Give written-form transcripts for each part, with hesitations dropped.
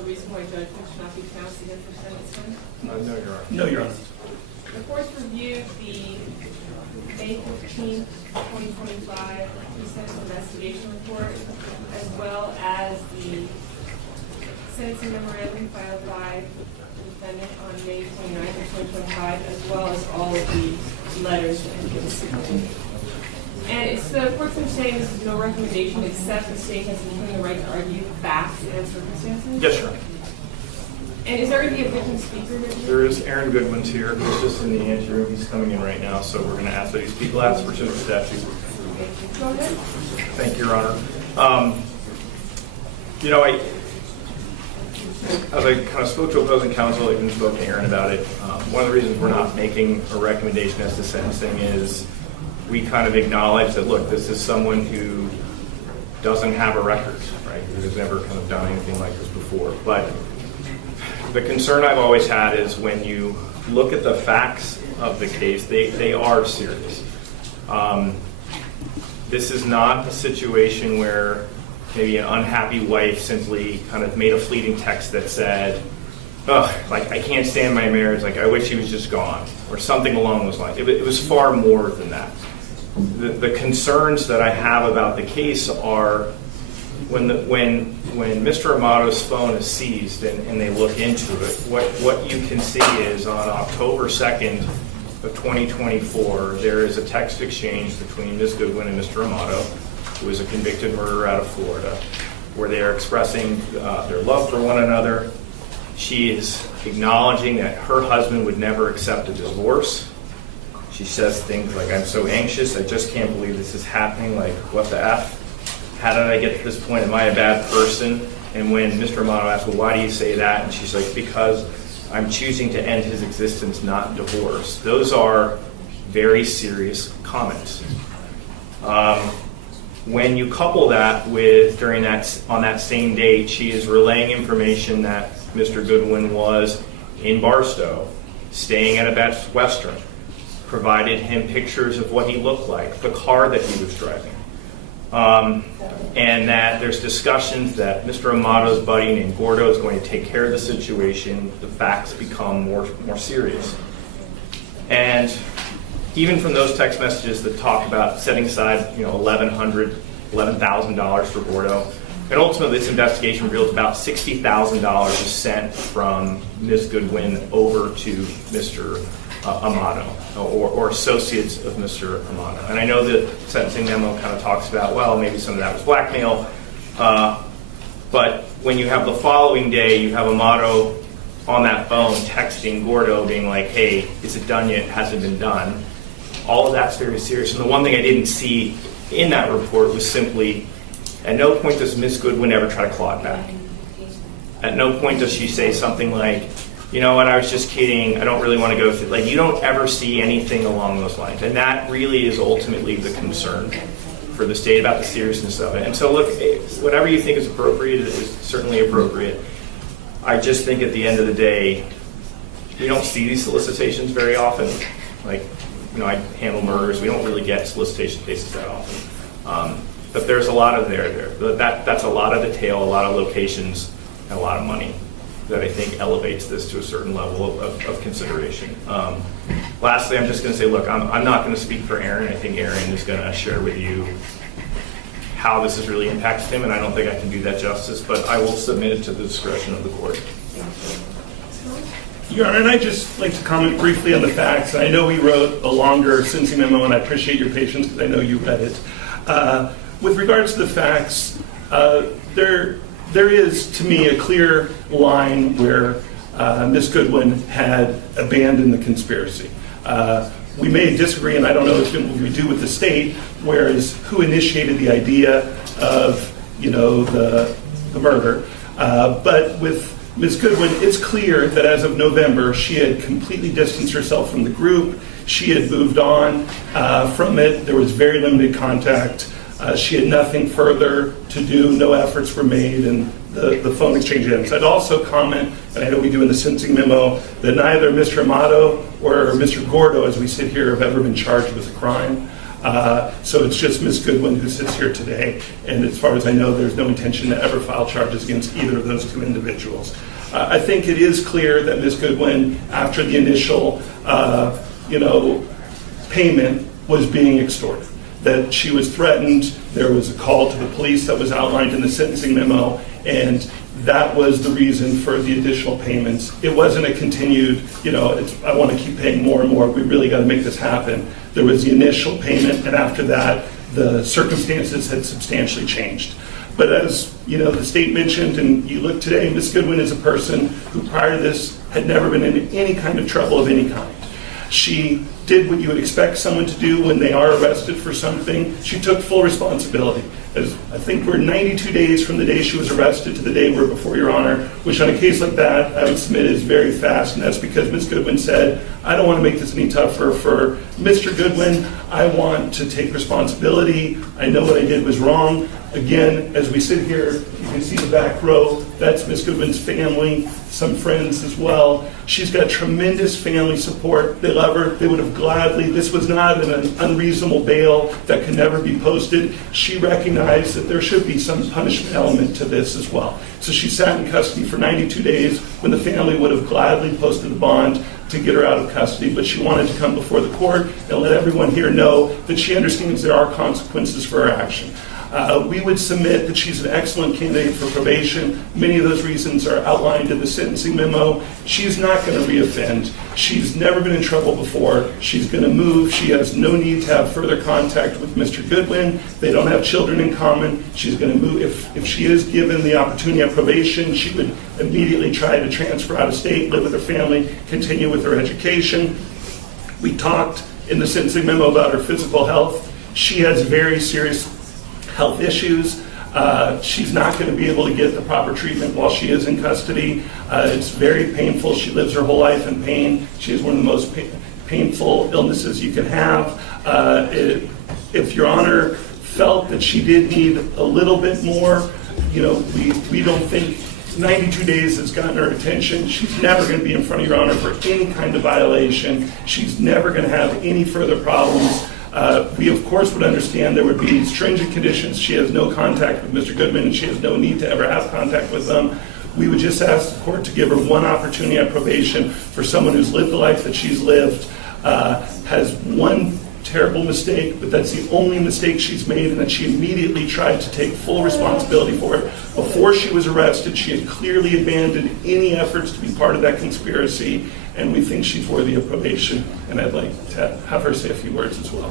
a reason why judgment should not be pronounced again for sentencing? No, Your Honor. No, Your Honor. The court's reviewed the May 15th, 2025 pre-sentence investigation report, as well as the sentencing memorandum filed by the defendant on May 29th, 2025, as well as all of the letters that have been submitted. And it's the court's understanding this is no recommendation except the state has the right to argue facts and circumstances. Yes, sir. And is there going to be a victim speaker? There is Aaron Goodwin here. He's just in the anteroom. He's coming in right now, so we're going to ask that these people ask for the statute. Go ahead. Thank you, Your Honor. As I kind of spoke to opposing counsel, I even spoke to Aaron about it. One of the reasons we're not making a recommendation as to sentencing is we kind of acknowledge that, look, this is someone who doesn't have a record, right? Who has never kind of done anything like this before. But the concern I've always had is when you look at the facts of the case, they are serious. This is not a situation where maybe an unhappy wife simply kind of made a fleeting text that said, "Oh, like I can't stand my marriage. Like I wish he was just gone," or something along those lines. It was far more than that. The concerns that I have about the case are when Mr. Amato's phone is seized and they look into it, what you can see is on October 2nd of 2024, there is a text exchange between Ms. Goodwin and Mr. Amato, who is a convicted murderer out of Florida, where they are expressing their love for one another. She is acknowledging that her husband would never accept a divorce. She says things like, "I'm so anxious, I just can't believe this is happening, like, what the F? How did I get to this point? Am I a bad person?" And when Mr. Amato asks, "Well, why do you say that?" And she's like, "Because I'm choosing to end his existence, not divorce." Those are very serious comments. When you couple that with, on that same date, she is relaying information that Mr. Goodwin was in Barstow, staying at a Best Western, provided him pictures of what he looked like, the car that he was driving, and that there's discussions that Mr. Amato's buddy named Gordo is going to take care of the situation. The facts become more serious. And even from those text messages that talk about setting aside, $11,000 for Gordo, and ultimately this investigation reveals about $60,000 is sent from Ms. Goodwin over to Mr. Amato, or associates of Mr. Amato. And I know the sentencing memo kind of talks about, well, maybe some of that was blackmail, but when you have the following day, you have Amato on that phone texting Gordo being like, "Hey, is it done yet? Hasn't been done." All of that's very serious. And the one thing I didn't see in that report was simply, at no point does Ms. Goodwin ever try to claw it back. At no point does she say something like, "You know what, I was just kidding, I don't really want to go through." Like, you don't ever see anything along those lines. And that really is ultimately the concern for the state about the seriousness of it. And so look, whatever you think is appropriate is certainly appropriate. I just think at the end of the day, we don't see these solicitations very often. Like, I handle murders, we don't really get solicitation cases that often. But there's a lot of there. That's a lot of detail, a lot of locations, and a lot of money that I think elevates this to a certain level of consideration. Lastly, I'm just going to say, look, I'm not going to speak for Aaron. I think Aaron is going to share with you how this has really impacted him, and I don't think I can do that justice, but I will submit it to the discretion of the court. Your Honor, and I'd just like to comment briefly on the facts. I know we wrote a longer sentencing memo, and I appreciate your patience because I know you read it. With regards to the facts, there is, to me, a clear line where Ms. Goodwin had abandoned the conspiracy. We may disagree, and I don't know if what we do with the state, whereas who initiated the idea of, the murder. But with Ms. Goodwin, it's clear that as of November, she had completely distanced herself from the group. She had moved on from it. There was very limited contact. She had nothing further to do. No efforts were made, and the phone exchange ends. I'd also comment, and I know we do in the sentencing memo, that neither Mr. Amato or Mr. Gordo, as we sit here, have ever been charged with a crime. So it's just Ms. Goodwin who sits here today, and as far as I know, there's no intention to ever file charges against either of those two individuals. I think it is clear that Ms. Goodwin, after the initial, payment, was being extorted, that she was threatened. There was a call to the police that was outlined in the sentencing memo, and that was the reason for the additional payments. It wasn't a continued, I want to keep paying more and more, we really got to make this happen. There was the initial payment, and after that, the circumstances had substantially changed. But as the state mentioned, and you look today, Ms. Goodwin is a person who prior to this had never been in any kind of trouble of any kind. She did what you would expect someone to do when they are arrested for something. She took full responsibility. As I think we're 92 days from the day she was arrested to the day we're before Your Honor, which on a case like that, I would submit is very fast, and that's because Ms. Goodwin said, I don't want to make this any tougher for Mr. Goodwin. I want to take responsibility. I know what I did was wrong. Again, as we sit here, you can see the back row. That's Ms. Goodwin's family, some friends as well. She's got tremendous family support. They love her. They would have gladly, this was not an unreasonable bail that could never be posted. She recognized that there should be some punishment element to this as well. So she sat in custody for 92 days when the family would have gladly posted the bond to get her out of custody, but she wanted to come before the court and let everyone here know that she understands there are consequences for her action. We would submit that she's an excellent candidate for probation. Many of those reasons are outlined in the sentencing memo. She's not going to reoffend. She's never been in trouble before. She's going to move. She has no need to have further contact with Mr. Goodwin. They don't have children in common. She's going to move. If she is given the opportunity of probation, she would immediately try to transfer out of state, live with her family, continue with her education. We talked in the sentencing memo about her physical health. She has very serious health issues. She's not going to be able to get the proper treatment while she is in custody. It's very painful. She lives her whole life in pain. She has one of the most painful illnesses you can have. If Your Honor felt that she did need a little bit more, we don't think 92 days has gotten her attention. She's never going to be in front of Your Honor for any kind of violation. She's never going to have any further problems. We, of course, would understand there would be stringent conditions. She has no contact with Mr. Goodman, and she has no need to ever have contact with them. We would just ask the court to give her one opportunity at probation for someone who's lived the life that she's lived, has one terrible mistake, but that's the only mistake she's made, and that she immediately tried to take full responsibility for it. Before she was arrested, she had clearly abandoned any efforts to be part of that conspiracy, and we think she's worthy of probation, and I'd like to have her say a few words as well.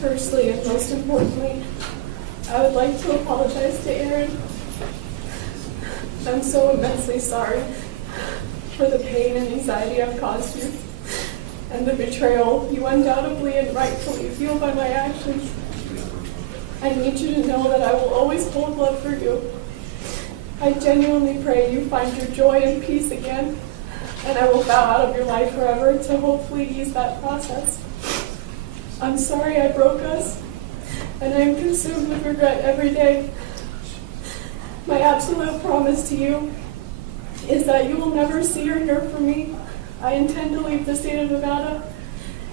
Firstly, and most importantly, I would like to apologize to Aaron. I'm so immensely sorry for the pain and anxiety I've caused you, and the betrayal you undoubtedly and rightfully feel by my actions. I need you to know that I will always hold love for you. I genuinely pray you find your joy and peace again, and I will bow out of your life forever to hopefully ease that process. I'm sorry I broke us, and I am consumed with regret every day. My absolute promise to you is that you will never see or hear from me. I intend to leave the state of Nevada,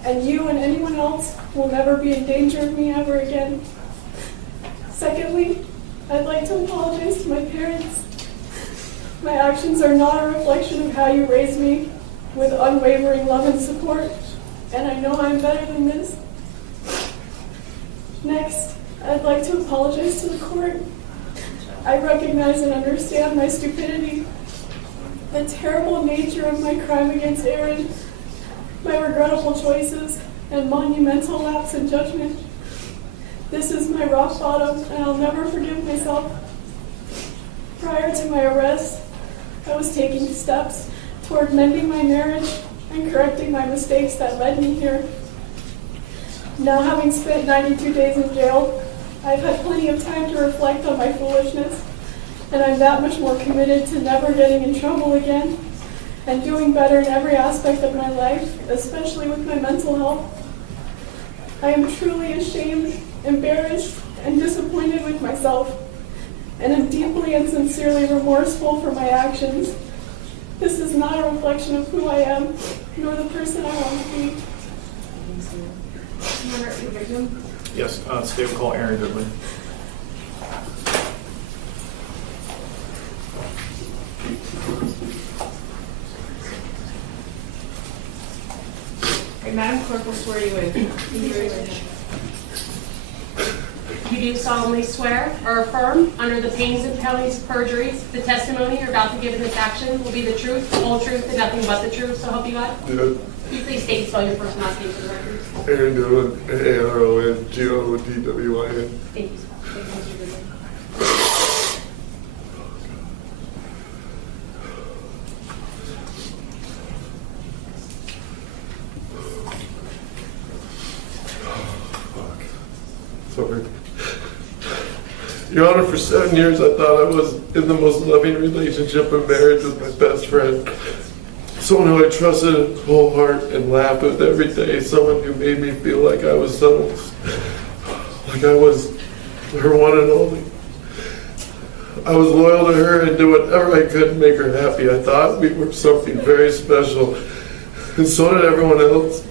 and you and anyone else will never be in danger of me ever again. Secondly, I'd like to apologize to my parents. My actions are not a reflection of how you raised me with unwavering love and support, and I know I'm better than this. Next, I'd like to apologize to the court. I recognize and understand my stupidity, the terrible nature of my crime against Aaron, my regrettable choices, and monumental lapse in judgment. This is my rock bottom, and I'll never forgive myself. Prior to my arrest, I was taking steps toward mending my marriage and correcting my mistakes that led me here. Now, having spent 92 days in jail, I've had plenty of time to reflect on my foolishness, and I'm that much more committed to never getting in trouble again and doing better in every aspect of my life, especially with my mental health. I am truly ashamed, embarrassed, and disappointed with myself. and am deeply and sincerely remorseful for my actions. This is not a reflection of who I am, nor the person I want to be. Remember the victim? Yes, state will call Aaron Goodwin. Okay, Madam Clerk will swear you in. Please raise your hand. You do solemnly swear or affirm, under the pains and penalties of perjury, the testimony you're about to give in this action will be the truth, the whole truth, and nothing but the truth, so help you God? Yeah. Can you please state and spell your first and last name for the record? Aaron Goodwin, ARONGODWIN. Thank you, sir. Thank you, Mr. Goodwin. Sorry. Your Honor, for 7 years I thought I was in the most loving relationship and marriage with my best friend. Someone who I trusted whole heart and laughed with every day. Someone who made me feel like I was like I was her one and only. I was loyal to her and did whatever I could to make her happy. I thought we were something very special, and so did everyone else.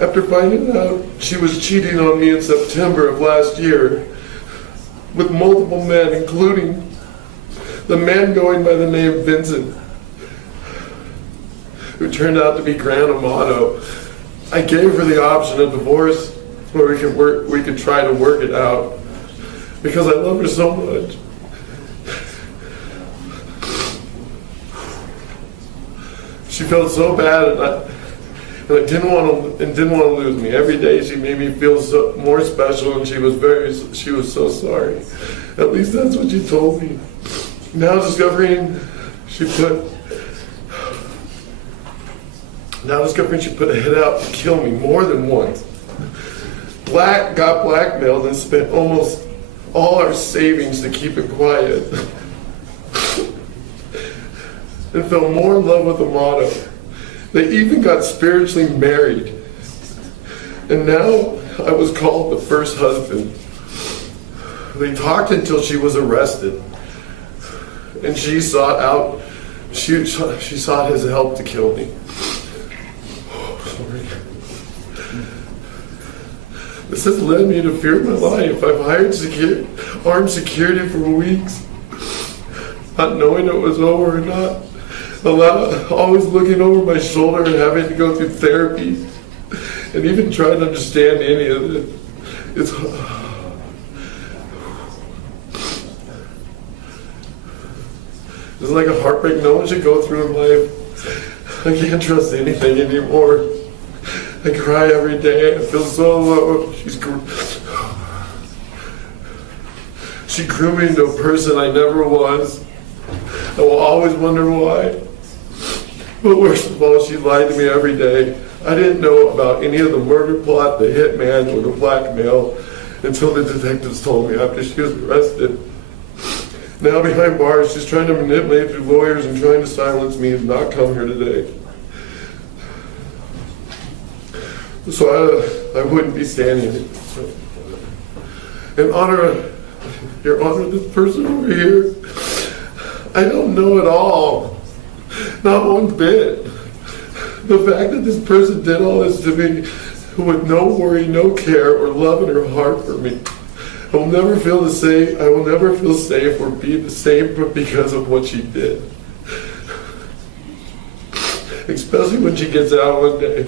After finding out she was cheating on me in September of last year with multiple men, including the man going by the name Vincent, who turned out to be Grant Amato, I gave her the option of divorce where we could try to work it out because I love her so much. She felt so bad, and I didn't want to lose me. Every day she made me feel more special, and she was so sorry. At least that's what she told me. Now discovering she put a hit out to kill me more than once. Got blackmailed and spent almost all our savings to keep it quiet. And fell more in love with Amato. They even got spiritually married. And now I was called the first husband. They talked until she was arrested. And she sought his help to kill me. Sorry. This has led me to fear my life. I've hired armed security for weeks, not knowing it was over or not. Always looking over my shoulder and having to go through therapy and even trying to understand any of it. It's like a heartbreak no one should go through in life. I can't trust anything anymore. I cry every day. I feel so alone. She grew me into a person I never was. I will always wonder why. But worst of all, she lied to me every day. I didn't know about any of the murder plot, the hitman, or the blackmail until the detectives told me after she was arrested. Now behind bars, she's trying to manipulate through lawyers and trying to silence me and not come here today. So I wouldn't be standing here. In Your Honor, this person over here, I don't know at all. Not one bit. The fact that this person did all this to me with no worry, no care, or love in her heart for me. I will never feel safe or be the same because of what she did. Especially when she gets out one day.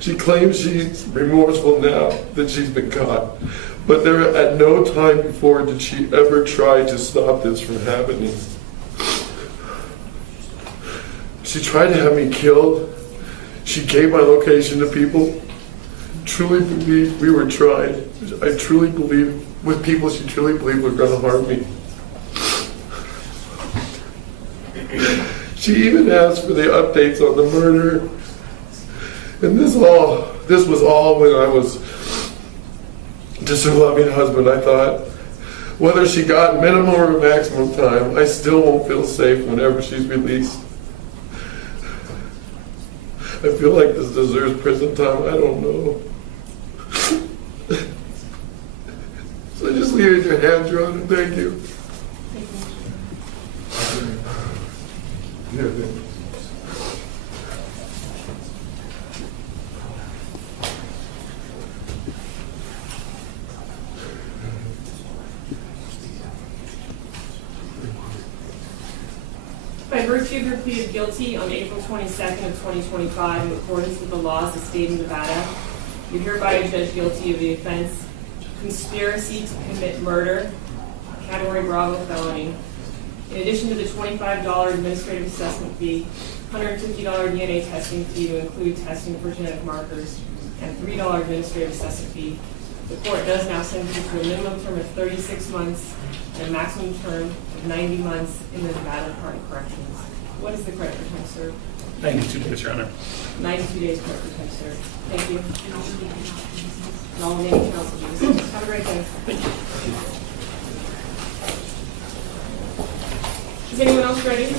She claims she's remorseful now that she's been caught. But there at no time before did she ever try to stop this from happening. She tried to have me killed. She gave my location to people. Truly believed we were trying. I truly believe with people she truly believed were going to harm me. She even asked for the updates on the murder. And this was all when I was just her loving husband, I thought. Whether she got minimum or maximum time, I still won't feel safe whenever she's released. I feel like this deserves prison time. I don't know. So just leave it in your hands, Your Honor. Thank you. By virtue of your plea of guilty on April 22nd of 2025, in accordance with the laws of the state of Nevada, you're hereby judged guilty of the offense conspiracy to commit murder, category Bravo felony. In addition to the $25 administrative assessment fee, $150 DNA testing fee to include testing for genetic markers, and $3 administrative assessment fee, the court does now sentence you to a minimum term of 36 months and a maximum term of 90 months in the Nevada Department of Corrections. What is the credit for time served? 92 days, Your Honor. 92 days credit for time served. Thank you. And all remaining counsel, please. Have a great day. Is anyone else ready?